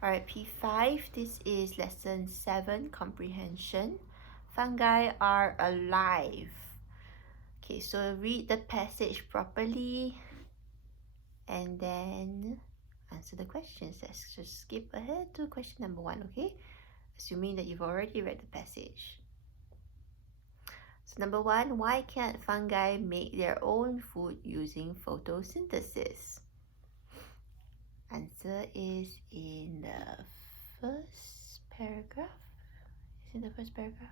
Alright, P5, this is lesson 7, comprehension. Fungi are alive. Okay, so read the passage properly and then answer the questions. Let's just skip ahead to question number 1, okay? Assuming that you've already read the passage. So number 1, why can't fungi make their own food using photosynthesis? Answer is in the first paragraph. Is in the first paragraph.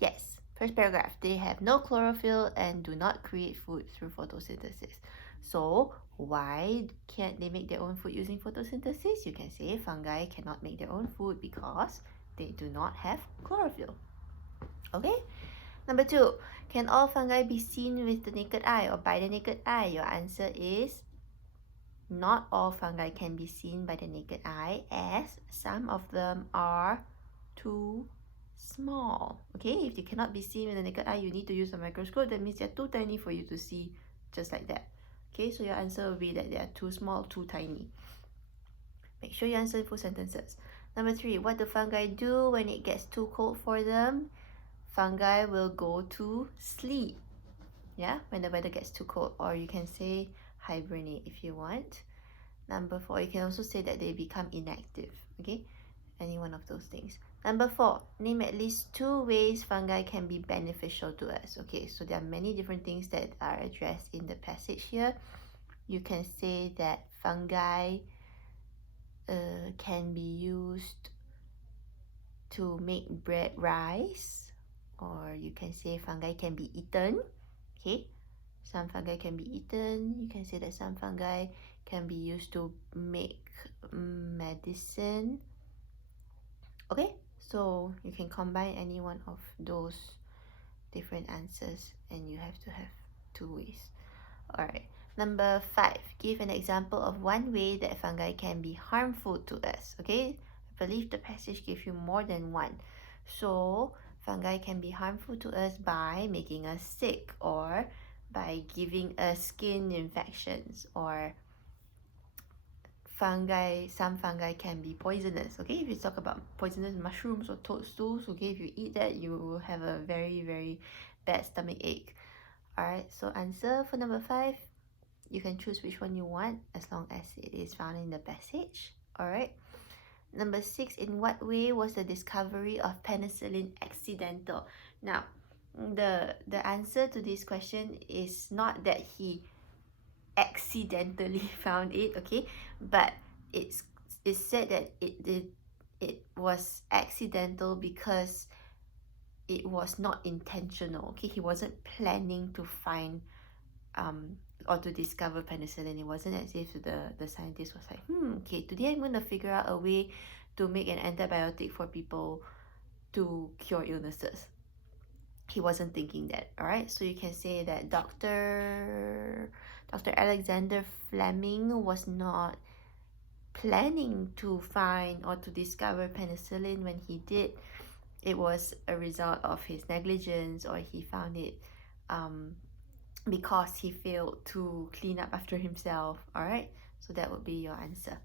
Yes, first paragraph. They have no chlorophyll and do not create food through photosynthesis. So why can't they make their own food using photosynthesis? You can say fungi cannot make their own food because they do not have chlorophyll. Okay? Number 2, can all fungi be seen with the naked eye or by the naked eye? Your answer is not all fungi can be seen by the naked eye, as some of them are too small. Okay, if they cannot be seen with the naked eye, you need to use a microscope. That means they're too tiny for you to see, just like that. Okay, so your answer will be that they are too small, too tiny. Make sure you answer full sentences. Number 3, what do fungi do when it gets too cold for them? Fungi will go to sleep. Yeah, when the weather gets too cold, or you can say hibernate if you want. Number 4, you can also say that they become inactive. Okay, any one of those things. Number 4, name at least 2 ways fungi can be beneficial to us. Okay, so there are many different things that are addressed in the passage here. You can say that fungi can be used to make bread rise, or you can say fungi can be eaten. Okay, some fungi can be eaten. You can say that some fungi can be used to make medicine. Okay, so you can combine any one of those different answers and you have to have 2 ways. Alright, number 5, give an example of one way that fungi can be harmful to us. Okay, I believe the passage gives you more than one. So fungi can be harmful to us by making us sick, or by giving us skin infections, or some fungi can be poisonous. Okay, if you talk about poisonous mushrooms or toadstools, okay, if you eat that, you will have a very, very bad stomach ache. Alright, so answer for number 5, you can choose which one you want as long as it is found in the passage. Alright, number 6, in what way was the discovery of penicillin accidental? Now, the answer to this question is not that he accidentally found it, okay, but it's said that it was accidental because it was not intentional. Okay, he wasn't planning to find or to discover penicillin. It wasn't as if the scientist was like, okay, today I'm going to figure out a way to make an antibiotic for people to cure illnesses. He wasn't thinking that. All right, so you can say that Dr. Alexander Fleming was not planning to find or to discover penicillin when he did. It was a result of his negligence, or he found it because he failed to clean up after himself. Alright, so that would be your answer.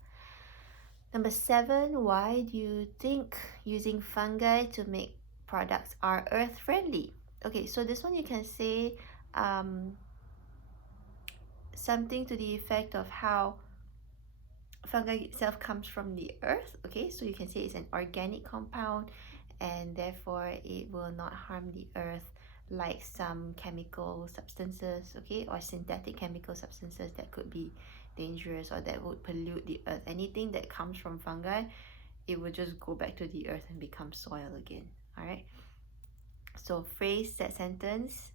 Number 7, why do you think using fungi to make products are earth friendly? Okay, so this one you can say something to the effect of how fungi itself comes from the earth. Okay, so you can say it's an organic compound and therefore it will not harm the earth like some chemical substances, okay, or synthetic chemical substances that could be dangerous or that would pollute the earth. Anything that comes from fungi, it will just go back to the earth and become soil again. All right, so phrase that sentence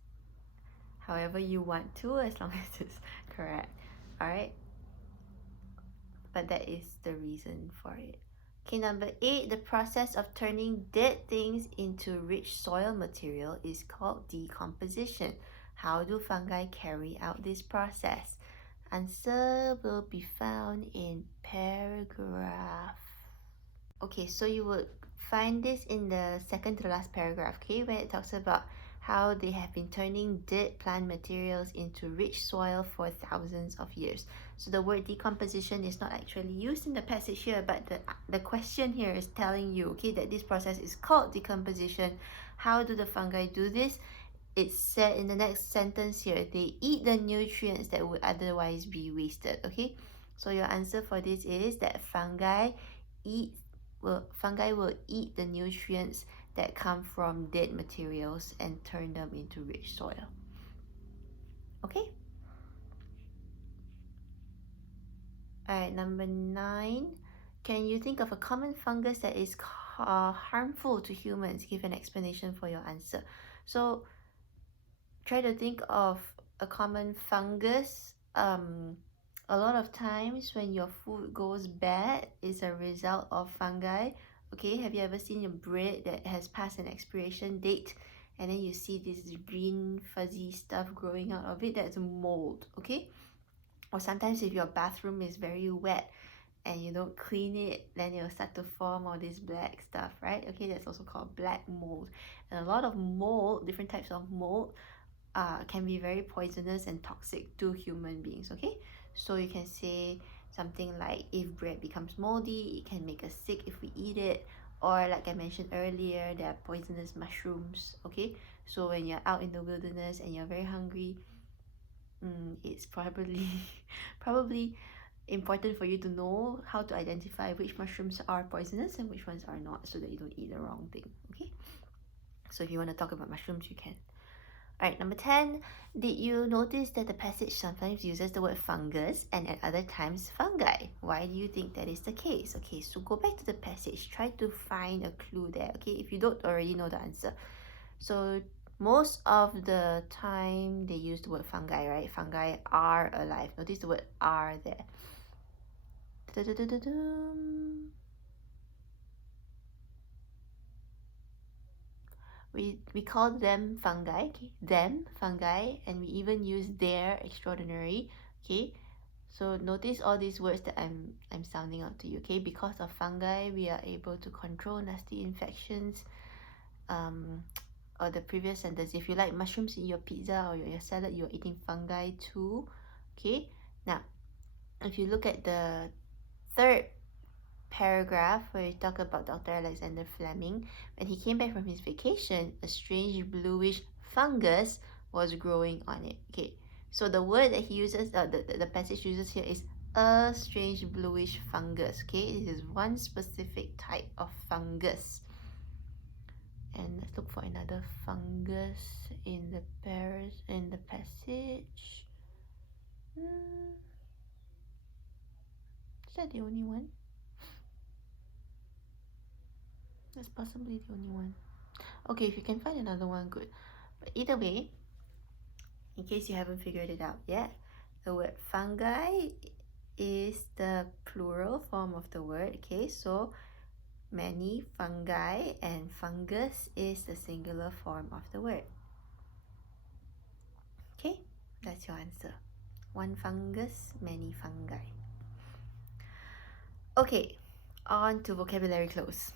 however you want to, as long as it's correct. All right, but that is the reason for it. Okay, number 8, the process of turning dead things into rich soil material is called decomposition. How do fungi carry out this process? Answer will be found in paragraph. Okay, so you would find this in the second to the last paragraph, okay, where it talks about how they have been turning dead plant materials into rich soil for thousands of years. So the word decomposition is not actually used in the passage here, but the question here is telling you, okay, that this process is called decomposition. How do the fungi do this? It's said in the next sentence here, they eat the nutrients that would otherwise be wasted, okay? So your answer for this is that fungi will eat the nutrients that come from dead materials and turn them into rich soil. Okay? Alright, number 9. Can you think of a common fungus that is harmful to humans? Give an explanation for your answer. So try to think of a common fungus. A lot of times when your food goes bad, it's a result of fungi. Okay, have you ever seen your bread that has passed an expiration date and then you see this green fuzzy stuff growing out of it? That's mold. Okay, or sometimes if your bathroom is very wet and you don't clean it, then it'll start to form all this black stuff, right? Okay, that's also called black mold. And a lot of mold, different types of mold, can be very poisonous and toxic to human beings. Okay, so you can say something like, if bread becomes moldy, it can make us sick if we eat it. Or like I mentioned earlier, there are poisonous mushrooms. Okay, so when you're out in the wilderness and you're very hungry, it's probably important for you to know how to identify which mushrooms are poisonous and which ones are not, so that you don't eat the wrong thing. Okay, so if you want to talk about mushrooms, you can. Alright, number 10. Did you notice that the passage sometimes uses the word fungus and at other times fungi? Why do you think that is the case? Okay, so go back to the passage. Try to find a clue there, okay, if you don't already know the answer. So most of the time they use the word fungi, right? Fungi are alive. Notice the word are there. We call them fungi, okay? Them, fungi, and we even use their, extraordinary, okay? So notice all these words that I'm sounding out to you, okay? Because of fungi, we are able to control nasty infections. Or the previous sentence, if you like mushrooms in your pizza or your salad, you're eating fungi too, okay? Now, if you look at the third paragraph where you talk about Dr. Alexander Fleming, when he came back from his vacation, a strange bluish fungus was growing on it. Okay, so the word that he uses, the passage uses here is a strange bluish fungus. Okay, this is one specific type of fungus. And let's look for another fungus in the passage. Is that the only one? That's possibly the only one. Okay, if you can find another one, good. But either way, in case you haven't figured it out yet, the word fungi is the plural form of the word. Okay, so many fungi, and fungus is the singular form of the word. Okay, that's your answer. One fungus, many fungi. Okay, on to vocabulary close.